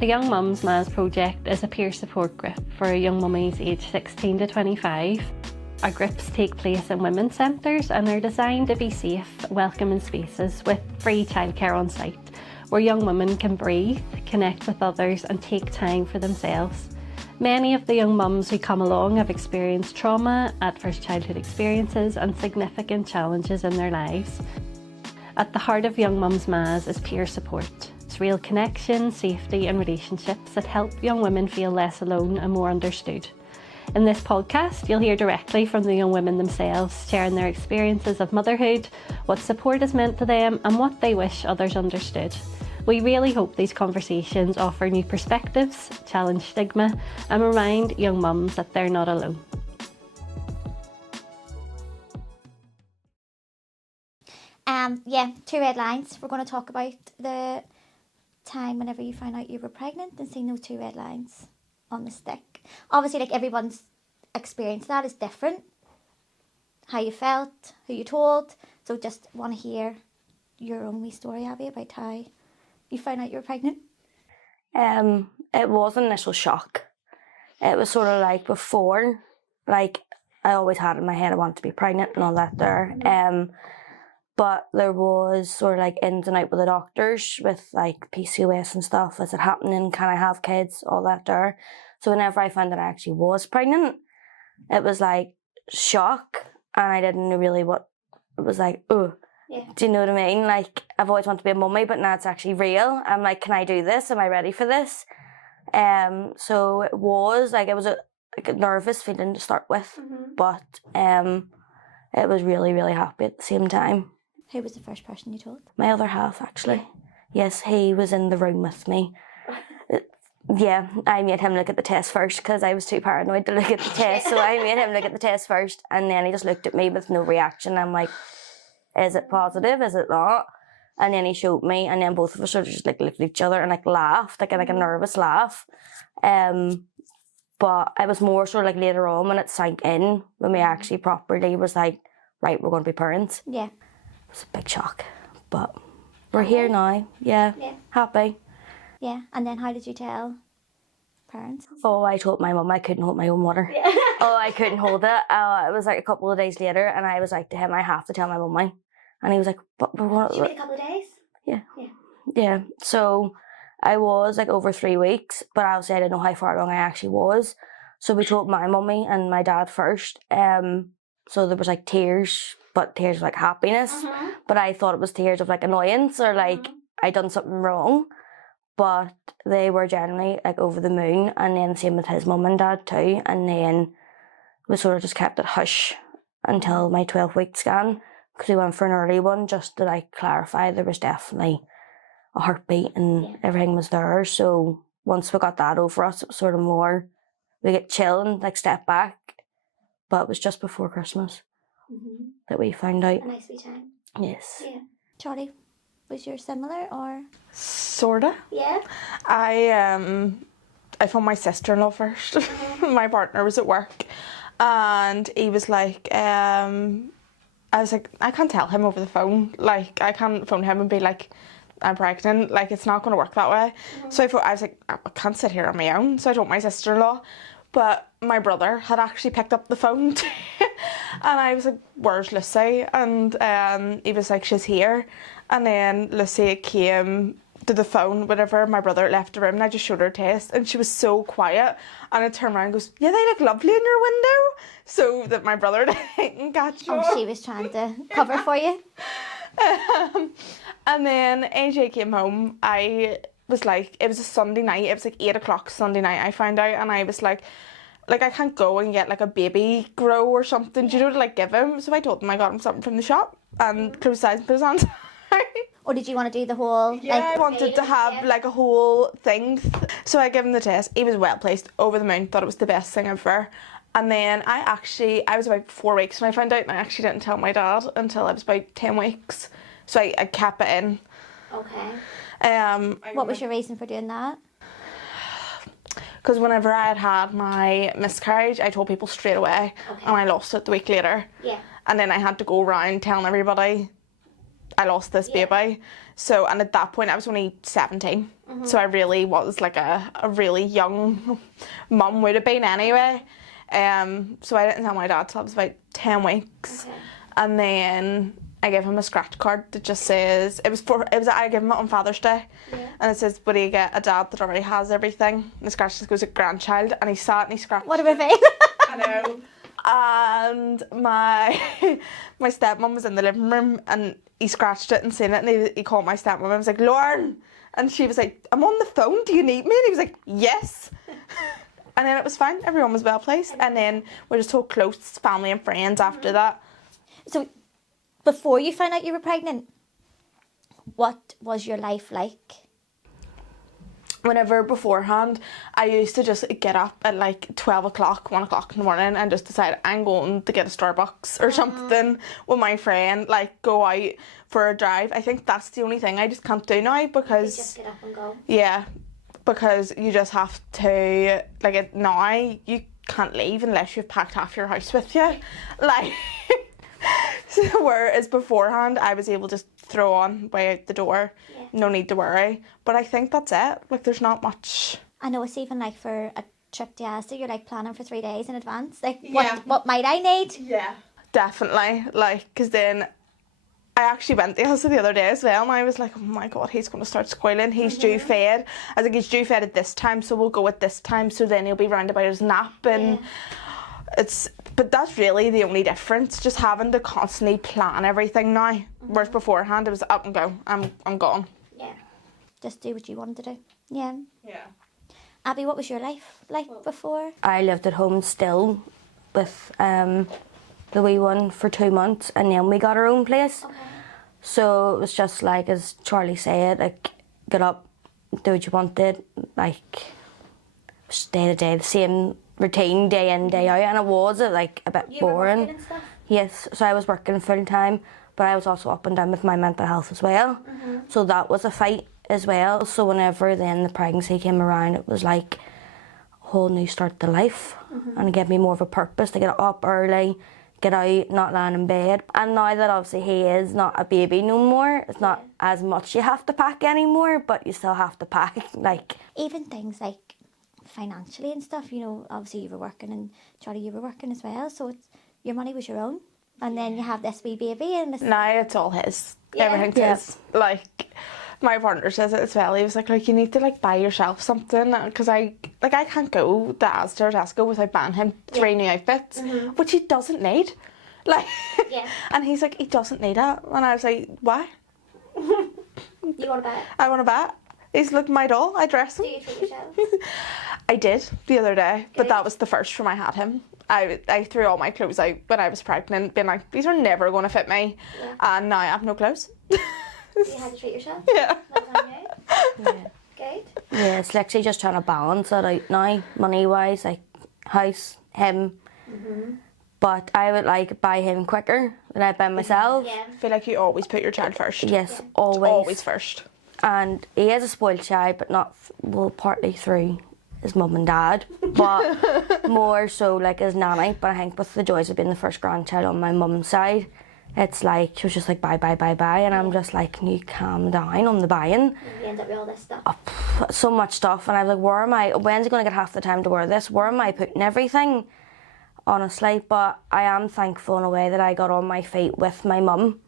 The Young Mums Maz project is a peer support group for young mummies aged 16 to 25. Our groups take place in women's centres and are designed to be safe, welcoming spaces with free childcare on site, where young women can breathe, connect with others and take time for themselves. Many of the young mums who come along have experienced trauma, adverse childhood experiences and significant challenges in their lives. At the heart of Young Mums Maz is peer support. It's real connection, safety and relationships that help young women feel less alone and more understood. In this podcast, you'll hear directly from the young women themselves, sharing their experiences of motherhood, what support has meant to them and what they wish others understood. We really hope these conversations offer new perspectives, challenge stigma and remind young mums that they're not alone. Two red lines. We're going to talk about the time whenever you found out you were pregnant and seeing those two red lines on the stick. Obviously, like, everyone's experience that is different. How you felt, who you told. So just want to hear your own wee story, Abby, about how you found out you were pregnant. It was an initial shock. It was sort of like before, like I always had in my head I wanted to be pregnant and all that there. But there was sort of like ins and out with the doctors with like PCOS and stuff. Is it happening? Can I have kids? All that there. So whenever I found that I actually was pregnant, it was like shock, and I didn't know really what it was like. Oh, yeah. Do you know what I mean? Like, I've always wanted to be a mummy, but now it's actually real. I'm like, can I do this? Am I ready for this? So it was like a nervous feeling to start with, but it was really, really happy at the same time. Who was the first person you told? My other half, actually. Yes, he was in the room with me. Yeah, I made him look at the test first because I was too paranoid to look at the test. So I made him look at the test first, and then he just looked at me with no reaction. I'm like, is it positive? Is it not? And then he showed me, and then both of us sort of just like looked at each other and like laughed, like a nervous laugh. But it was more sort of like later on when it sank in, when we actually properly was like, right, we're going to be parents. Yeah. It was a big shock, but we're here now. Yeah, happy. Yeah, and then how did you tell parents? Oh, I told my mum I couldn't hold my own water. Yeah. Oh, I couldn't hold it. It was like a couple of days later, and I was like to him, I have to tell my mummy. And he was like, but we're going to... Did you wait a couple of days? Yeah. Yeah. So I was like over 3 weeks, but obviously I didn't know how far along I actually was. So we told my mummy and my dad first. So there was like tears, but tears of like happiness. But I thought it was tears of like annoyance or like I done something wrong. But they were generally like over the moon, and then same with his mum and dad too. And then we sort of just kept it hush until my 12-week scan, because we went for an early one just to like clarify there was definitely a heartbeat and everything was there. So once we got that over us, it was sort of more, we get chill and like step back. But it was just before Christmas that we found out. A nice wee time. Yes. Yeah. Charlie, was yours similar or? Sorta. Yeah. I phoned my sister-in-law first. My partner was at work, and he was like, I was like, I can't tell him over the phone. Like, I can't phone him and be like, I'm pregnant. Like, it's not going to work that way. So I was like, I can't sit here on my own. So I told my sister-in-law. But my brother had actually picked up the phone too. And I was like, where's Lucy? And he was like, she's here. And then Lucy came to the phone whenever my brother left the room, and I just showed her a test, and she was so quiet. And I turned around and goes, yeah, they look lovely in your window. So that my brother didn't catch you. Oh, she was trying to cover for you. And then AJ came home. I was like, it was a Sunday night. It was like 8 o'clock Sunday night, I found out. And I was like I can't go and get like a baby grow or something, do you know, to like give him. So I told him I got him something from the shop and closed his eyes and put his hands. Or did you want to do the whole... Yeah, I wanted to have like a whole thing. So I gave him the test. He was well placed, over the moon, thought it was the best thing ever. And then I was about 4 weeks when I found out, and I actually didn't tell my dad until I was about 10 weeks. So I kept it in. Okay. What was your reason for doing that? Because whenever I had my miscarriage, I told people straight away, and I lost it the week later. Yeah. And then I had to go around telling everybody I lost this baby. So, and at that point I was only 17. So I really was like a really young mum would have been anyway. So I didn't tell my dad till I was about 10 weeks. And then I gave him a scratch card that just says, I gave him it on Father's Day. And it says, what do you get a dad that already has everything? And the scratch just goes, a grandchild. And he sat and he scratched. What a reveal. I know. And my stepmom was in the living room and he scratched it and seen it, and he called my stepmom and was like, Lauren, and she was like, I'm on the phone, do you need me? And he was like, yes. And then it was fine, everyone was well placed, and then we just told close family and friends after that. So before you found out you were pregnant, what was your life like? Whenever beforehand, I used to just get up at like 12 o'clock, 1 o'clock in the morning and just decide I'm going to get a Starbucks or something with my friend, like go out for a drive. I think that's the only thing I just can't do now because... You just get up and go. Yeah, because you just have to, like now you can't leave unless you've packed half your house with you. Like, whereas beforehand I was able to just throw on way out the door. No need to worry. But I think that's it. Like, there's not much. I know it's even like for a trip to Asda, you're like planning for 3 days in advance. Like, Yeah. what might I need? Yeah. Definitely. Like, because then I actually went to Asda the other day as well, and I was like, oh my God, he's going to start squealing. He's due fed. I think he's due fed at this time, so we'll go at this time, so then he'll be round about his nap. And but that's really the only difference, just having to constantly plan everything now. Whereas beforehand, it was up and go. I'm gone. Yeah. Just do what you wanted to do. Yeah. Yeah. Abby, what was your life like before? I lived at home still with the wee one for 2 months, and then we got our own place. Okay. So it was just like, as Charlie said, like, get up, do what you wanted, like, just day to day, the same routine, day in, day out, and it was like a bit boring. Were working and stuff? Yes, so I was working full time, but I was also up and down with my mental health as well. So that was a fight as well. So whenever then the pregnancy came around, it was like a whole new start to life, and it gave me more of a purpose to get up early, get out, not lying in bed. And now that obviously he is not a baby no more, it's not as much you have to pack anymore, but you still have to pack. Like, Even things like financially and stuff, you know, obviously you were working and Charlie, you were working as well, so it's your money was your own, and then you have this wee baby and this... Now it's all his. Yeah. Everything's Yeah. his. Like, my partner says it as well. He was like, you need to like buy yourself something, because I can't go to Asda or Tesco without buying him 3 new outfits, which he doesn't need. Like, and he's like, he doesn't need it, and I was like, why? You want to buy it? I want to buy it. He's like my doll. I dress him. Do you treat yourself? I did the other day, but Good. that was the first from I had him. I threw all my clothes out when I was pregnant, being like, these are never going to fit me, and now I have no clothes. You had to treat yourself? Yeah. Well done, you. yeah. Good. Yeah, it's literally just trying to balance it out now, money-wise, like house, him. But I would like buy him quicker than I buy myself. Yeah. I feel like you always put your child first. Yes, always. Always first. And he is a spoiled child, but not, well, partly through his mum and dad, but more so like his nanny. But I think with the joys of being the first grandchild on my mum's side, it's like, she was just like, buy, and I'm just like, can you calm down on the buying? You end up with all this stuff. So much stuff, and I was like, when's he going to get half the time to wear this? Where am I putting everything? Honestly, but I am thankful in a way that I got on my feet with my mum,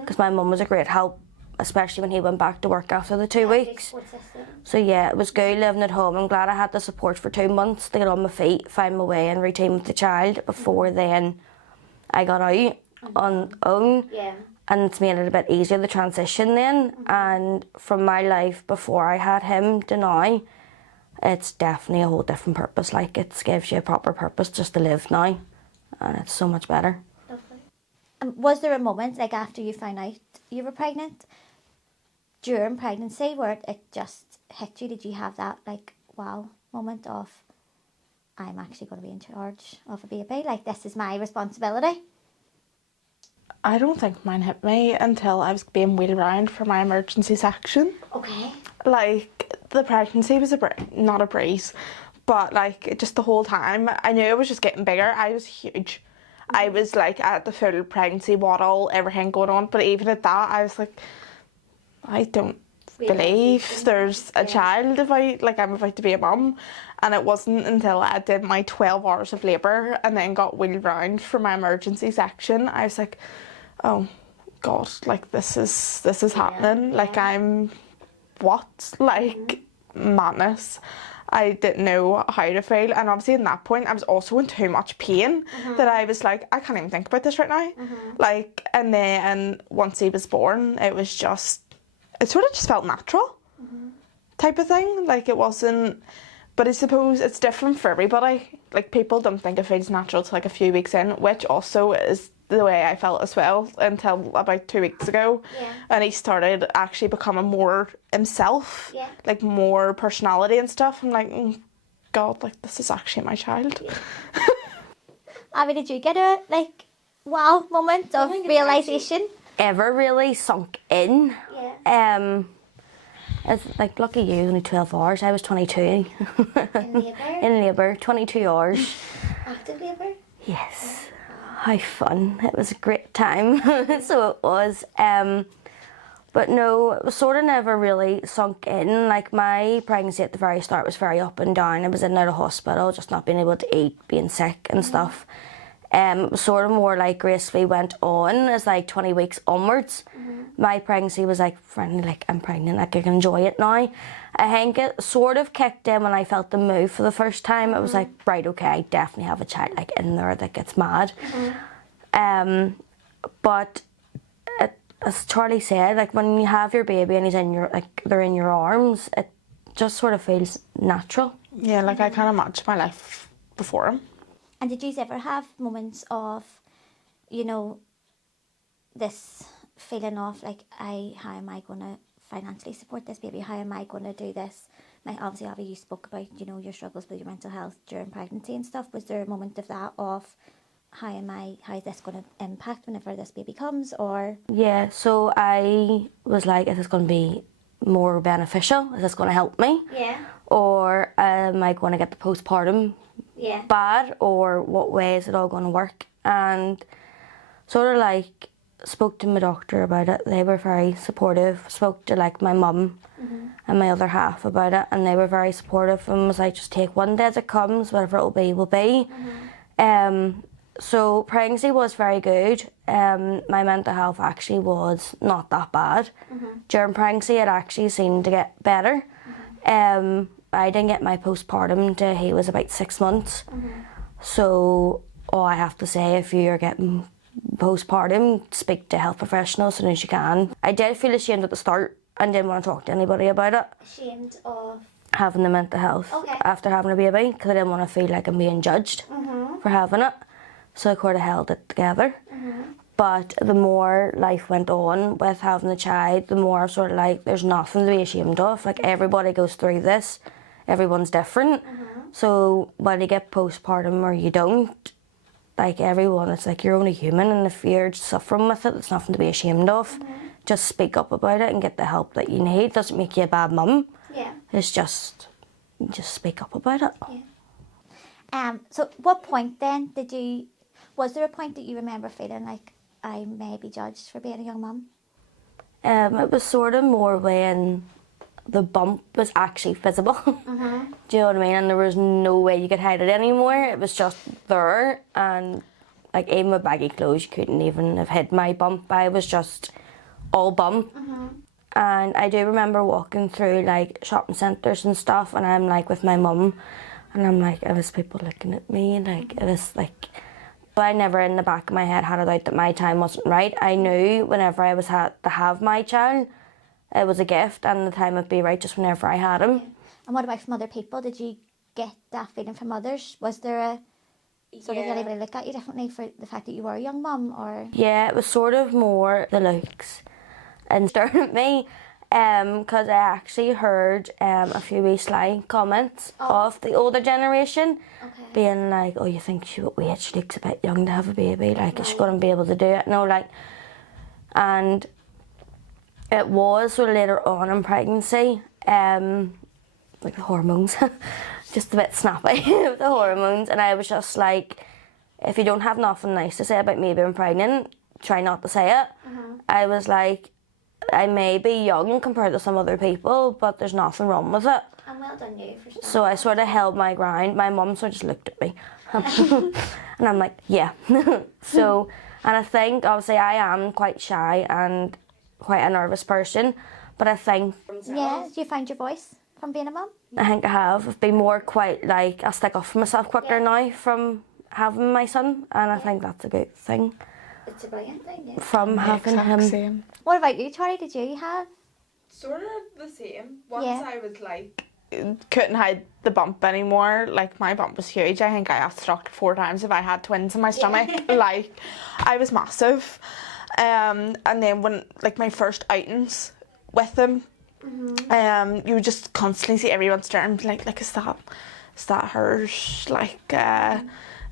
because my mum was a great help, especially when he went back to work after the 2 weeks. Support system. So yeah, it was good living at home. I'm glad I had the support for 2 months to get on my feet, find my way and routine with the child before then I got out on own. Yeah. And it's made it a bit easier, the transition then. And from my life before I had him to now, it's definitely a whole different purpose. Like, it gives you a proper purpose just to live now, and it's so much better. Lovely. Was there a moment, like after you found out you were pregnant, during pregnancy, where it just hit you? Did you have that, like, wow moment of, I'm actually going to be in charge of a baby, like, this is my responsibility? I don't think mine hit me until I was being wheeled around for my emergency section. Okay. Like, the pregnancy was not a breeze, but like just the whole time I knew I was just getting bigger. I was huge, I was like at the full pregnancy waddle, everything going on, but even at that I was like, I don't believe there's a child I'm about to be a mum. And it wasn't until I did my 12 hours of labour and then got wheeled round for my emergency section, I was like, oh God, like this is happening. Like I'm what? Like madness. I didn't know how to feel, and obviously in that point I was also in too much pain that I was like, I can't even think about this right now. Like, and then once he was born, it was just, it sort of just felt natural type of thing. Like it wasn't, but I suppose it's different for everybody. Like people don't think it feels natural till like a few weeks in, which also is the way I felt as well until about 2 weeks ago. And he started actually becoming more himself, like more personality and stuff. I'm like, God, like this is actually my child. Abby, did you get a like wow moment of realisation? Ever really sunk in? It's like, lucky you, only 12 hours. I was 22. In labour? In labour, 22 hours. Active labour? Yes. How fun. It was a great time. So it was. But no, it was sort of never really sunk in. Like my pregnancy at the very start was very up and down. I was in and out of hospital, just not being able to eat, being sick and stuff. It was sort of more like gracefully went on as like 20 weeks onwards. My pregnancy was like, finally, like I'm pregnant, like I can enjoy it now. I think it sort of kicked in when I felt the move for the first time. It was like, right, okay, I definitely have a child like in there that gets mad. But as Charlie said, like when you have your baby and he's in your, like they're in your arms, it just sort of feels natural. Yeah, like I can't imagine my life before him. And did you ever have moments of, you know, this feeling of like, how am I going to financially support this baby? How am I going to do this? Like obviously, Abby, you spoke about, you know, your struggles with your mental health during pregnancy and stuff. Was there a moment of that of, how is this going to impact whenever this baby comes, or? Yeah, so I was like, is this going to be more beneficial? Is this going to help me? Yeah. Or am I going to get the postpartum bad, or what way is it all going to work? And sort of like spoke to my doctor about it. They were very supportive. Spoke to like my mum and my other half about it, and they were very supportive and was like, just take one day as it comes, whatever it will be will be. So pregnancy was very good. My mental health actually was not that bad. During pregnancy it actually seemed to get better. I didn't get my postpartum until he was about 6 months. So all I have to say, if you're getting postpartum, speak to a health professional as soon as you can. I did feel ashamed at the start and didn't want to talk to anybody about it. Ashamed of? Having the mental health after having a baby, because I didn't want to feel like I'm being judged for having it. So I kind of held it together. But the more life went on with having the child, the more sort of like, there's nothing to be ashamed of. Like everybody goes through this, everyone's different. So whether you get postpartum or you don't, like everyone, it's like you're only human, and if you're suffering with it, it's nothing to be ashamed of. Just speak up about it and get the help that you need. It doesn't make you a bad mum. It's just speak up about it. So what point then was there a point that you remember feeling like, I may be judged for being a young mum? It was sort of more when the bump was actually visible. Do you know what I mean? And there was no way you could hide it anymore. It was just there, and like even with baggy clothes, you couldn't even have hid my bump. I was just all bump. And I do remember walking through like shopping centres and stuff, and I'm like with my mum, and I'm like, it was people looking at me, like it was like. But I never in the back of my head had it out that my time wasn't right. I knew whenever I was had to have my child, it was a gift, and the time would be right just whenever I had him. And what about from other people? Did you get that feeling from others? Was there a sort of, did anybody look at you differently for the fact that you were a young mum, or? Yeah, it was sort of more the looks and staring at me. Because I actually heard a few wee sly comments of the older generation being like, oh, you think she looks a bit young to have a baby, like is she going to be able to do it? No, like, and it was sort of later on in pregnancy, like the hormones, just a bit snappy with the hormones, and I was just like, if you don't have nothing nice to say about me being pregnant, try not to say it. I was like, I may be young compared to some other people, but there's nothing wrong with it. And well done you for starting. So I sort of held my ground. My mum sort of just looked at me. And I'm like, yeah. So, and I think, obviously, I am quite shy and quite a nervous person, but I think... Yeah, do you find your voice from being a mum? I think I have. I've been more quite like, I'll stick up for myself quicker now from having my son, and I think that's a good thing. It's a brilliant thing, yeah. From having him. Same. What about you, Tori? Did you have? Sort of the same. Once Yeah. I was like, couldn't hide the bump anymore. Like, my bump was huge. I think I asked the doctor 4 times if I had twins in my stomach. Like, I was massive. And then when, like, my first outings with him, you would just constantly see everyone staring, like, is that hers? Like,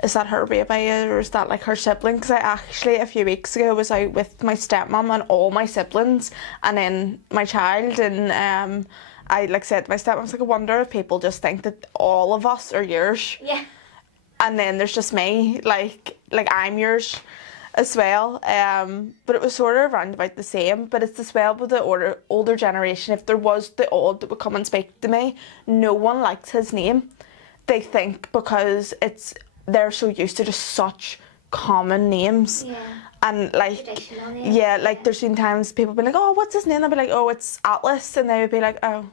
is that her baby, or is that like her sibling? Because I actually a few weeks ago was out with my stepmom and all my siblings, and then my child, and I like said to my stepmom, I was like, I wonder if people just think that all of us are yours. Yeah. And then there's just me, like I'm yours as well. But it was sort of around about the same. But it's as well with the older generation. If there was the odd that would come and speak to me, no one likes his name. They think because they're so used to just such common names. Yeah. And like, Traditional names. yeah, like there's been times people be like, oh, what's his name? I'd be like, oh, it's Atlas. And they would be like, oh.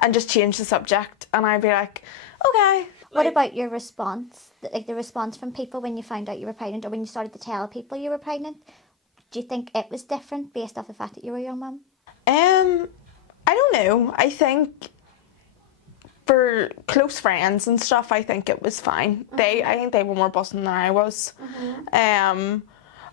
And just change the subject. And I'd be like, okay. What about your response? Like the response from people when you found out you were pregnant, or when you started to tell people you were pregnant? Do you think it was different based off the fact that you were a young mum? I don't know. I think for close friends and stuff, I think it was fine. I think they were more buzzing than I was.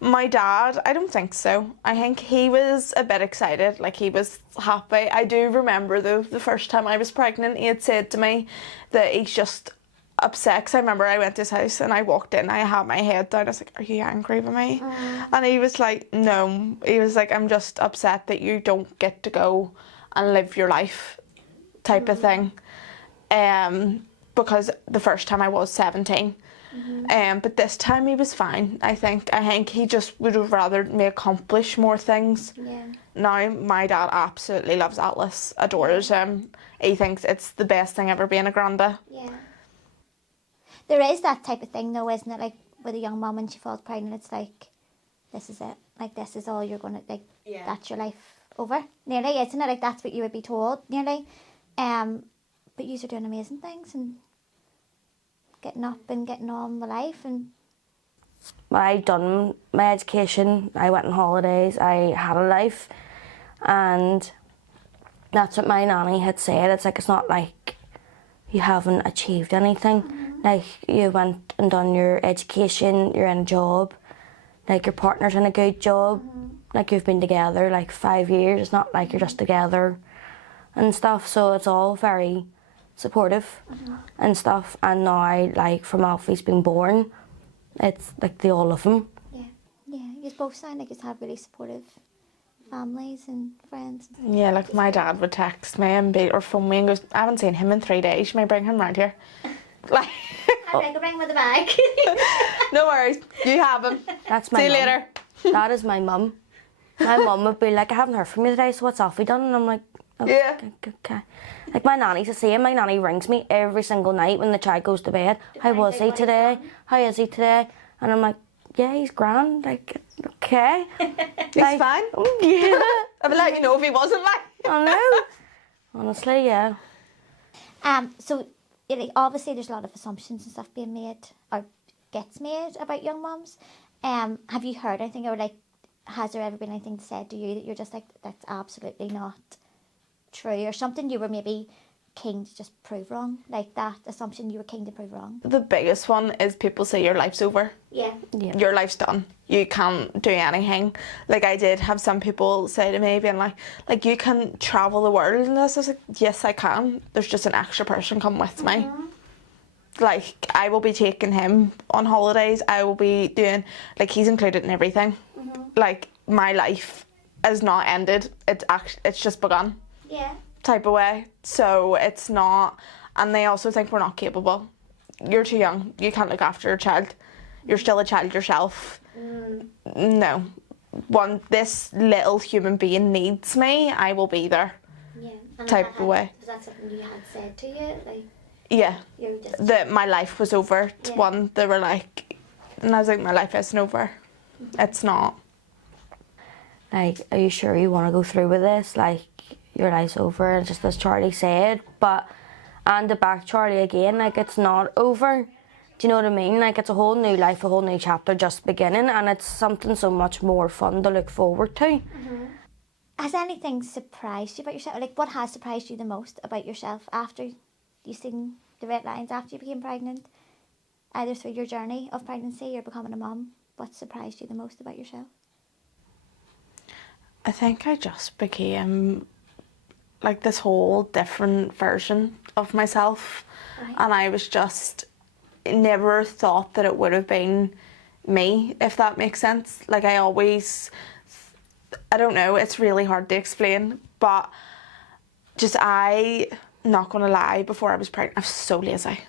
My dad, I don't think so. I think he was a bit excited, like he was happy. I do remember though, the first time I was pregnant, he had said to me that he's just upset. 'Cause I remember I went to his house and I walked in, I had my head down, I was like, are you angry with me? And he was like, no. He was like, I'm just upset that you don't get to go and live your life type of thing. Because the first time I was 17. But this time he was fine. I think he just would have rather me accomplish more things. Yeah. Now my dad absolutely loves Atlas, adores him. He thinks it's the best thing ever being a granda. Yeah. There is that type of thing though, isn't it? Like with a young mum when she falls pregnant, it's like, this is it. Like this is all you're gonna, like, that's your life over. Nearly, isn't it? Like that's what you would be told, nearly. But you are doing amazing things and getting up and getting on with life. And I done my education, I went on holidays, I had a life, and that's what my nanny had said. It's like, it's not like you haven't achieved anything. Like, you went and done your education, you're in a job, like your partner's in a good job, like you've been together like 5 years. It's not like you're just together and stuff, so it's all very supportive and stuff. And now, like, from Alfie's been born, it's like they all love him. yeah, you both sound like you have really supportive families and friends. Yeah, like my dad would text me and or phone me and goes, I haven't seen him in 3 days, you may bring him round here. Like, I can bring him with a bag. no worries, you have him. That's my See you mum. later. That is my mum. My mum would be like, I haven't heard from you today, so what's Alfie done? And I'm like, oh, Yeah. okay. Like, my nanny's the same. My nanny rings me every single night when the child goes to bed. How was he today? How is he today? And I'm like, yeah, he's grand. Like, okay. He's fine. Yeah. I'd be like, you know, if he wasn't like. I know. Honestly, yeah. So obviously there's a lot of assumptions and stuff being made or gets made about young mums. Have you heard anything, or like, has there ever been anything said to you that you're just like, that's absolutely not true, or something you were maybe keen to just prove wrong, like that assumption you were keen to prove wrong? The biggest one is people say your life's over. Yeah. Your life's done. You can't do anything. Like, I did have some people say to me, being like you can travel the world and this. I was like, yes, I can. There's just an extra person come with me. Like, I will be taking him on holidays. I will be doing, like, he's included in everything. Like, my life is not ended. It's just begun. Yeah. Type of way. So it's not, and they also think we're not capable. You're too young. You can't look after your child. you're still a child yourself. No. This little human being needs me, I will be there. Yeah. And Type of way. Was that something you had said to you? Like, yeah. you were just... That my life was over. Yeah. One, they were like, and I was like, my life isn't over. It's not. Like, are you sure you want to go through with this? Like, your life's over, and just as Charlie said. But, and to back Charlie again, like, it's not over. Do you know what I mean? Like, it's a whole new life, a whole new chapter just beginning, and it's something so much more fun to look forward to. Has anything surprised you about yourself? Like, what has surprised you the most about yourself after you seen the red lines, after you became pregnant? Either through your journey of pregnancy or becoming a mum, what surprised you the most about yourself? I think I just became like this whole different version of myself. Right. And I was just never thought that it would have been me, if that makes sense. Like, I always, I don't know, it's really hard to explain, but just not gonna lie, before I was pregnant, I was so lazy.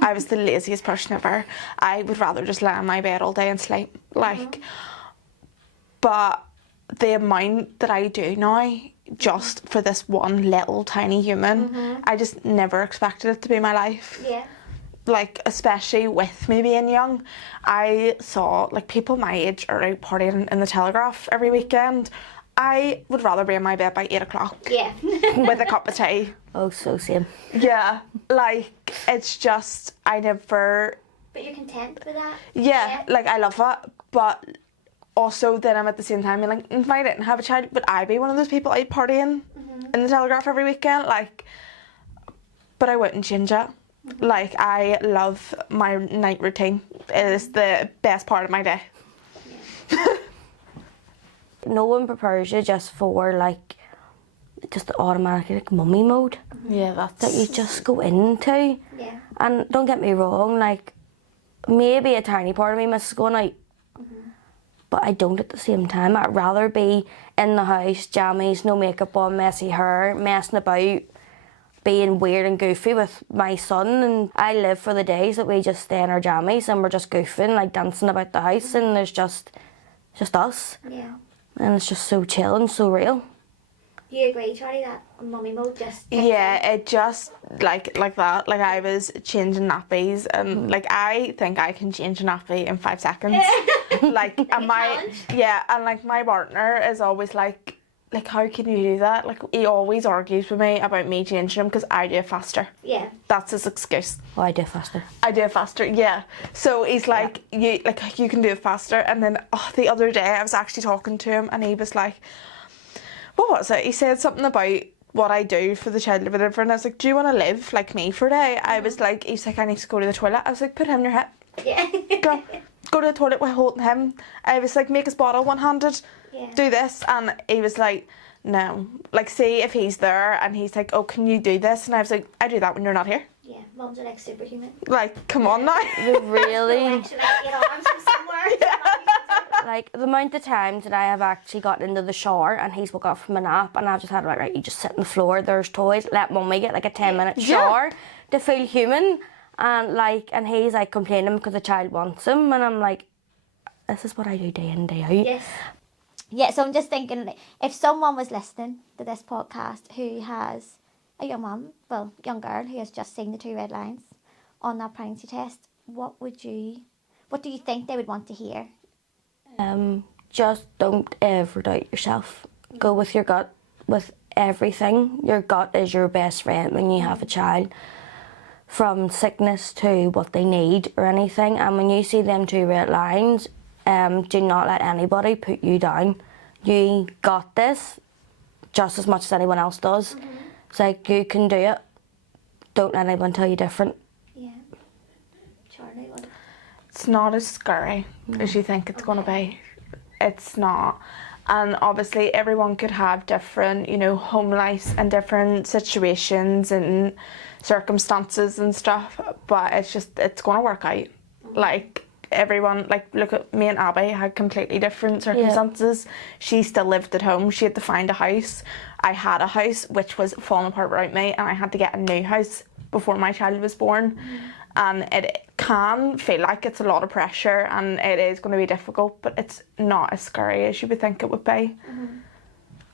I was the laziest person ever. I would rather just lie on my bed all day and sleep. Like, but the amount that I do now, just for this one little tiny human, I just never expected it to be my life. Yeah. Like, especially with me being young, I saw, like, people my age are out partying in the Telegraph every weekend. I would rather be in my bed by 8 o'clock. Yeah. With a cup of tea. Oh, so same. Yeah, like, it's just, I never... But you're content with that? Yeah, like, I love it, but also then I'm at the same time being like, if I didn't have a child, would I be one of those people out partying in the Telegraph every weekend? Like, but I wouldn't change it. Like, I love my night routine. It is the best part of my day. No one prepares you just for, like, just the automatic, like, mummy mode Yeah, that you just go into. Yeah. And don't get me wrong, like, maybe a tiny part of me misses going out, but I don't at the same time. I'd rather be in the house, jammies, no makeup on, messy hair, messing about, being weird and goofy with my son. And I live for the days that we just stay in our jammies and we're just goofing, like dancing about the house, and there's just us. Yeah. And it's just so chill and so real. Do you agree, Charlie, that mummy mode just... Yeah, it just, like that. Like, I was changing nappies, and, like, I think I can change a nappy in 5 seconds. Like, and my partner is always like, how can you do that? Like, he always argues with me about me changing them because I do it faster. Yeah. That's his excuse. Oh, I do it faster. I do it faster, yeah. So he's like, you can do it faster. And then the other day I was actually talking to him, and he was like, what was it? He said something about what I do for the child or whatever, and I was like, do you want to live like me for a day? I was like, he's like, I need to go to the toilet. I was like, put him in your hip. Yeah. Go to the toilet while holding him. I was like, make his bottle one-handed. Yeah. Do this. And he was like, no. Like, see if he's there and he's like, oh, can you do this? And I was like, I do that when you're not here. Yeah, mums are like superhuman. Like, come on now. Really? Actually, like, arms from somewhere. Like, the amount of times that I have actually gotten into the shower and he's woke up from a nap and I've just had, like, right, you just sit on the floor, there's toys, let mummy get like a 10-minute shower to feel human. And he's like complaining because the child wants him, and I'm like, this is what I do day in, day out. Yes. Yeah, so I'm just thinking, if someone was listening to this podcast who has a young girl who has just seen the 2 red lines on that pregnancy test, what do you think they would want to hear? Just don't ever doubt yourself. Go with your gut with everything. Your gut is your best friend when you have a child, from sickness to what they need or anything. And when you see them 2 red lines, do not let anybody put you down. You got this just as much as anyone else does. It's like, you can do it. Don't let anyone tell you different. Yeah. Charlie, what? It's not as scary as you think it's going to be. It's not. And obviously everyone could have different, home lives and different situations and circumstances and stuff, but it's going to work out. Like, everyone, like, look at me and Abby had completely different circumstances. She still lived at home. She had to find a house. I had a house which was falling apart without me, and I had to get a new house before my child was born. And it can feel like it's a lot of pressure and it is going to be difficult, but it's not as scary as you would think it would be.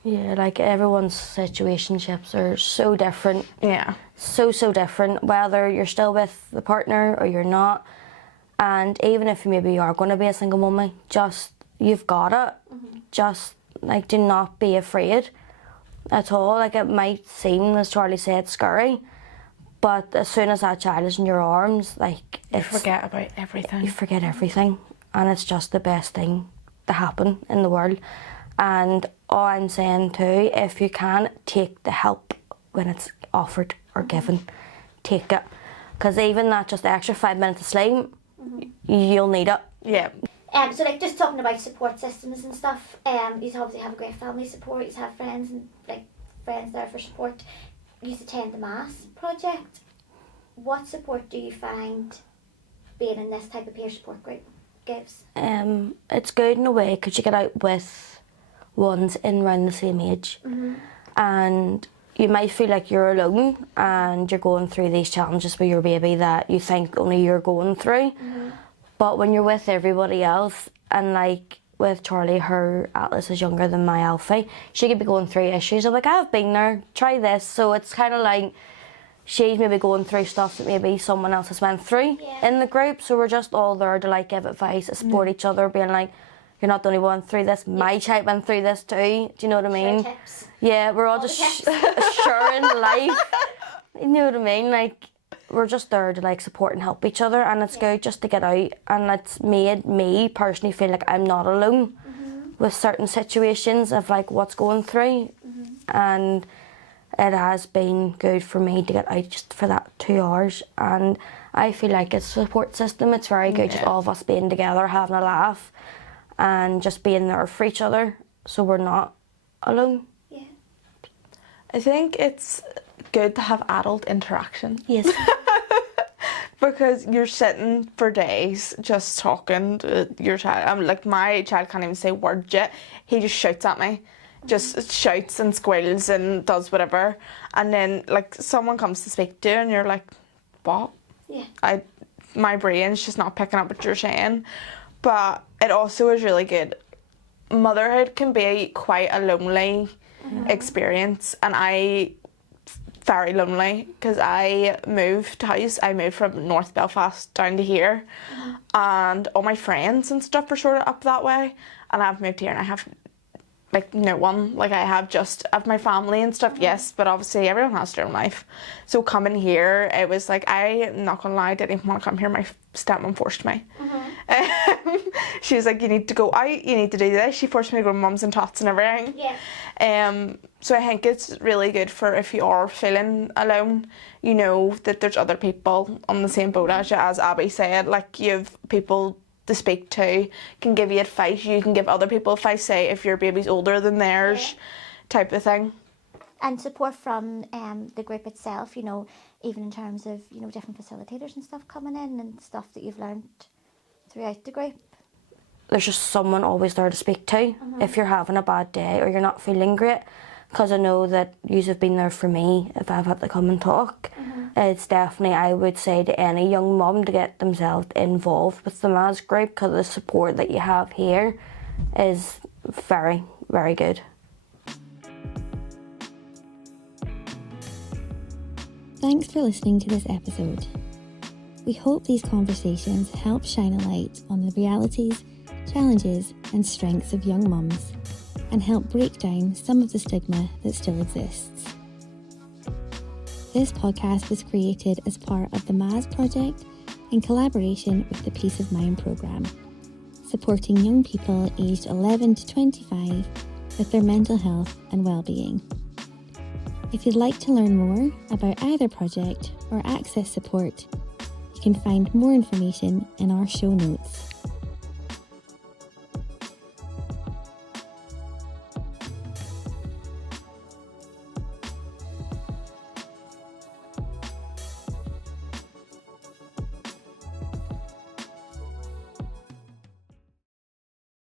Yeah, like everyone's situationships are so different. Yeah. So different, whether you're still with the partner or you're not. And even if maybe you are going to be a single mummy, just, you've got it. Just, like, do not be afraid at all. Like, it might seem, as Charlie said, scary, but as soon as that child is in your arms, like, You forget about everything. You forget everything, and it's just the best thing to happen in the world. And all I'm saying too, if you can, take the help when it's offered or given. Take it. Because even that just extra 5 minutes of sleep, you'll need it. Yeah. So like just talking about support systems and stuff, you obviously have a great family support, you have friends and like friends there for support. You attend the Mass project. What support do you find being in this type of peer support group gives? It's good in a way because you get out with ones in around the same age, and you might feel like you're alone and you're going through these challenges with your baby that you think only you're going through. But when you're with everybody else, and like with Charlie, her Atlas is younger than my Alfie, she could be going through issues. I'm like, I've been there, try this. So it's kind of like she's maybe going through stuff that maybe someone else has went through in the group. So we're just all there to like give advice, support each other, being like, you're not the only one through this. My child went through this too. Do you know what I mean? Share tips. Yeah, we're all just sharing life. You know what I mean? Like, we're just there to like support and help each other, and it's good just to get out, and it's made me personally feel like I'm not alone with certain situations of like what's going through, and it has been good for me to get out just for that 2 hours, and I feel like it's a support system. It's very good just all of us being together, having a laugh, and just being there for each other so we're not alone. Yeah. I think it's good to have adult interaction. Yes. Because you're sitting for days just talking to your child. I'm like, my child can't even say words yet. He just shouts at me. Just shouts and squeals and does whatever. And then like someone comes to speak to you and you're like, what? Yeah. My brain's just not picking up what you're saying. But it also is really good. Motherhood can be quite a lonely experience, and very lonely because I moved house. I moved from North Belfast down to here, and all my friends and stuff are sort of up that way, and I've moved here and I have like no one. Like I have my family and stuff, yes, but obviously everyone has their own life. So coming here, it was like, I'm not gonna lie, I didn't even want to come here. My stepmom forced me. She was like, you need to go out, you need to do this. She forced me to go to mums and tots and everything. Yeah. So I think it's really good for if you are feeling alone, you know that there's other people on the same boat as you. As Abby said, like you have people to speak to, can give you advice, you can give other people advice, say if your baby's older than theirs, type of thing. And support from the group itself, you know, even in terms of, you know, different facilitators and stuff coming in and stuff that you've learned throughout the group. There's just someone always there to speak to if you're having a bad day or you're not feeling great, because I know that you have been there for me if I've had to come and talk. It's definitely, I would say to any young mum to get themselves involved with the MAS group, because the support that you have here is very, very good. Thanks for listening to this episode. We hope these conversations help shine a light on the realities, challenges and strengths of young mums, and help break down some of the stigma that still exists. This podcast was created as part of the MAS project in collaboration with the Peace of Mind programme, supporting young people aged 11 to 25 with their mental health and well-being. If you'd like to learn more about either project or access support, you can find more information in our show notes.